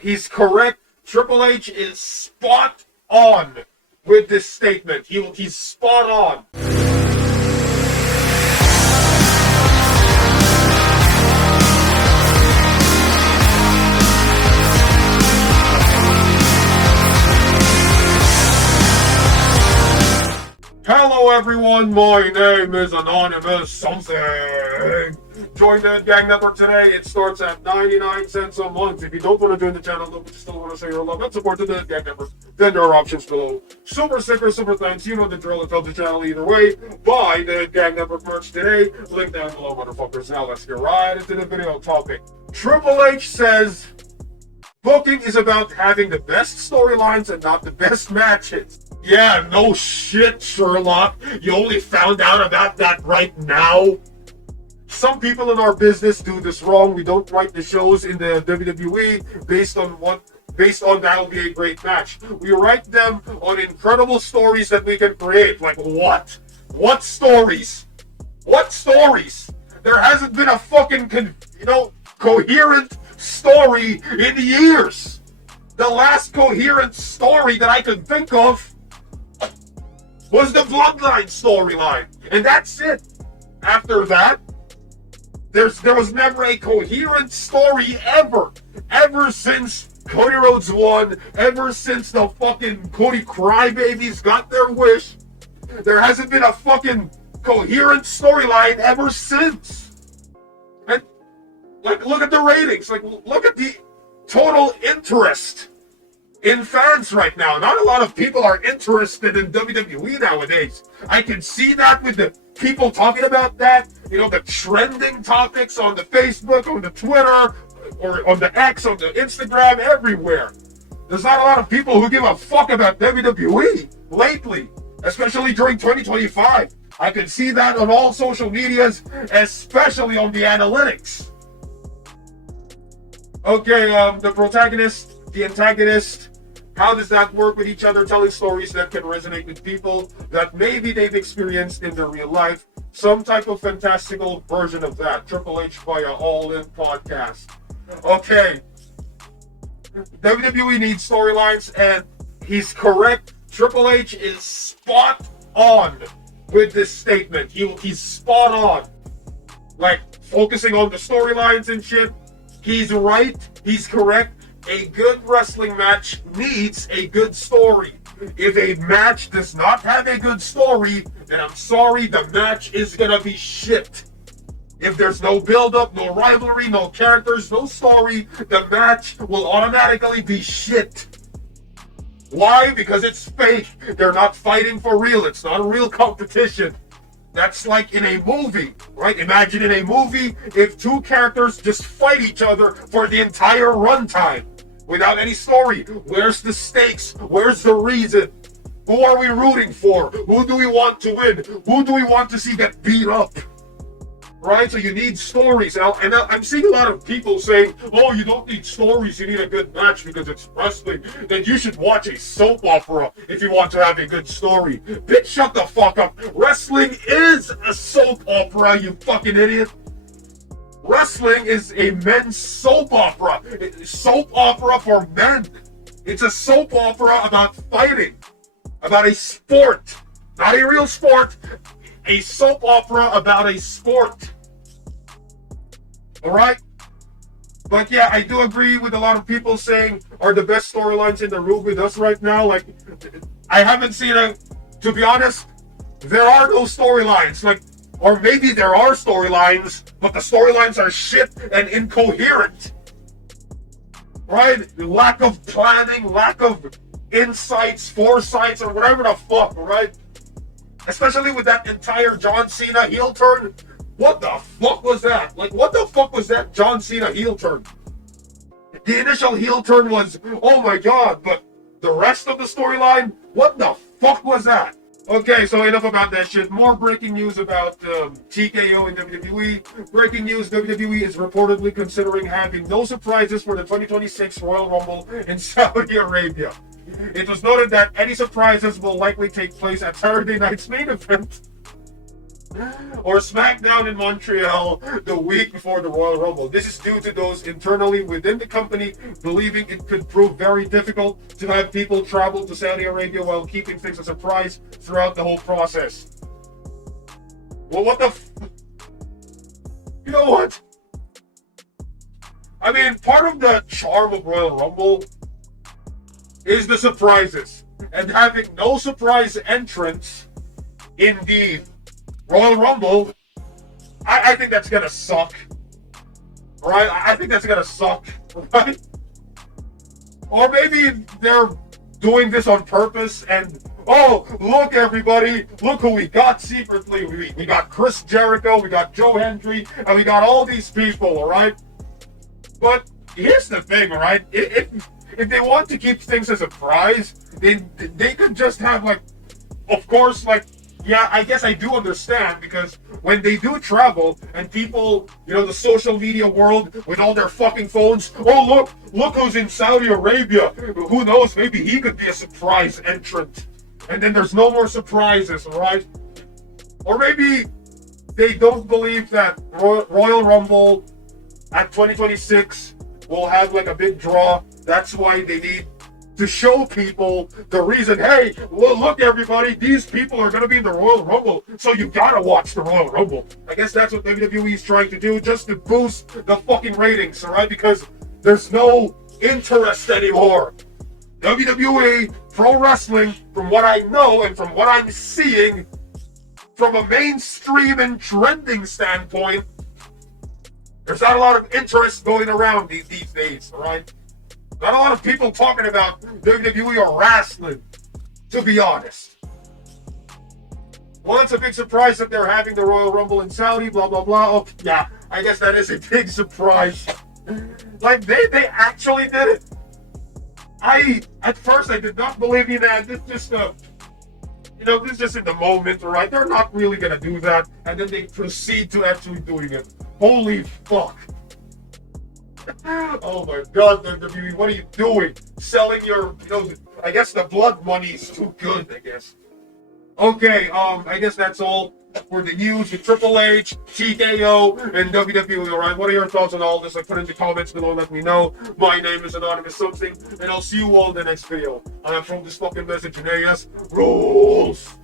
He's correct. Triple H is spot on with this statement. He's spot on. Hello everyone, my name is Anonymous Something. Join the Gang Network today. It starts at 99 cents a month. If you don't want to join the channel, but you still want to show your love and support to the Gang Network, then there are options below. Super stickers, super thanks, you know the drill. It helps the channel either way. Buy the Gang Network merch today. Link down below, motherfuckers. Now let's get right into the video topic. Triple H says booking is about having the best storylines and not the best matches. Yeah, no shit, Sherlock. You only found out about that right now? Some people in our business do this wrong. We don't write the shows in the WWE based on that'll be a great match. We write them on incredible stories that we can create. Like what? What stories? What stories? There hasn't been a fucking, coherent story in years. The last coherent story that I could think of was the Bloodline storyline, and that's it. After that, there was never a coherent story ever since Cody Rhodes won, ever since the fucking Cody Crybabies got their wish. There hasn't been a fucking coherent storyline ever since. And look at the ratings. Look at the total interest in fans right now. Not a lot of people are interested in WWE nowadays. I can see that with the people talking about that. The trending topics on the Facebook, on the Twitter, or on the X, on the Instagram, everywhere. There's not a lot of people who give a fuck about WWE lately, especially during 2025. I can see that on all social medias, especially on the analytics. Okay, the protagonist, the antagonist, how does that work with each other, telling stories that can resonate with people that maybe they've experienced in their real life? Some type of fantastical version of that. Triple H via All In Podcast. Okay. WWE needs storylines, and he's correct. Triple H is spot on with this statement. He's spot on. Focusing on the storylines and shit. He's right. He's correct. A good wrestling match needs a good story. If a match does not have a good story, then I'm sorry, the match is gonna be shit. If there's no build-up, no rivalry, no characters, no story, the match will automatically be shit. Why? Because it's fake. They're not fighting for real. It's not a real competition. That's like in a movie, right? Imagine in a movie if two characters just fight each other for the entire runtime without any story. Where's the stakes? Where's the reason? Who are we rooting for? Who do we want to win? Who do we want to see get beat up? Right? So you need stories. And I'm seeing a lot of people saying, oh, you don't need stories, you need a good match because it's wrestling. Then you should watch a soap opera if you want to have a good story. Bitch, shut the fuck up. Wrestling is a soap opera, you fucking idiot. Wrestling is a men's soap opera. Soap opera for men. It's a soap opera about fighting. About a sport. Not a real sport. A soap opera about a sport. Alright? But yeah, I do agree with a lot of people saying are the best storylines in the room with us right now. I haven't seen to be honest, there are no storylines. Or maybe there are storylines, but the storylines are shit and incoherent. Right? Lack of planning, lack of insights, foresights, or whatever the fuck, right? Especially with that entire John Cena heel turn. What the fuck was that? What the fuck was that John Cena heel turn? The initial heel turn was, oh my god, but the rest of the storyline, what the fuck was that? Okay, so enough about that shit. More breaking news about TKO in WWE. Breaking news, WWE is reportedly considering having no surprises for the 2026 Royal Rumble in Saudi Arabia. It was noted that any surprises will likely take place at Saturday night's main event. or SmackDown in Montreal the week before the Royal Rumble. This is due to those internally within the company believing it could prove very difficult to have people travel to Saudi Arabia while keeping things a surprise throughout the whole process. Well, what the You know what? I mean, part of the charm of Royal Rumble is the surprises. And having no surprise entrance in the Royal Rumble, I think that's gonna suck. Right? I think that's gonna suck. Right? Or maybe they're doing this on purpose and, oh, look everybody, look who we got secretly. We got Chris Jericho, we got Joe Hendry, and we got all these people, alright? But here's the thing, alright? If they want to keep things a surprise, they could just have, like, of course, like, yeah, I guess I do understand, because when they do travel and people, you know, the social media world with all their fucking phones, oh look who's in Saudi Arabia, who knows, maybe he could be a surprise entrant, and then there's no more surprises, right? Or maybe they don't believe that Royal Rumble at 2026 will have like a big draw. That's why they need to show people the reason, hey, well, look everybody, these people are going to be in the Royal Rumble, so you gotta watch the Royal Rumble. I guess that's what WWE is trying to do, just to boost the fucking ratings, alright? Because there's no interest anymore. WWE, pro wrestling, from what I know and from what I'm seeing, from a mainstream and trending standpoint, there's not a lot of interest going around these days, alright? Not a lot of people talking about WWE or wrestling, to be honest. Well, it's a big surprise that they're having the Royal Rumble in Saudi, blah, blah, blah. Oh, yeah, I guess that is a big surprise. Like, they actually did it. At first, I did not believe in that. This just, this is just in the moment, right? They're not really going to do that. And then they proceed to actually doing it. Holy fuck. Oh my god, WWE, what are you doing? Selling your, I guess the blood money is too good, I guess. Okay, I guess that's all for the news with Triple H, TKO, and WWE, alright? What are your thoughts on all this? Like, put in the comments below, let me know. My name is Anonymous Something, and I'll see you all in the next video. I am from this fucking message, and AS rules!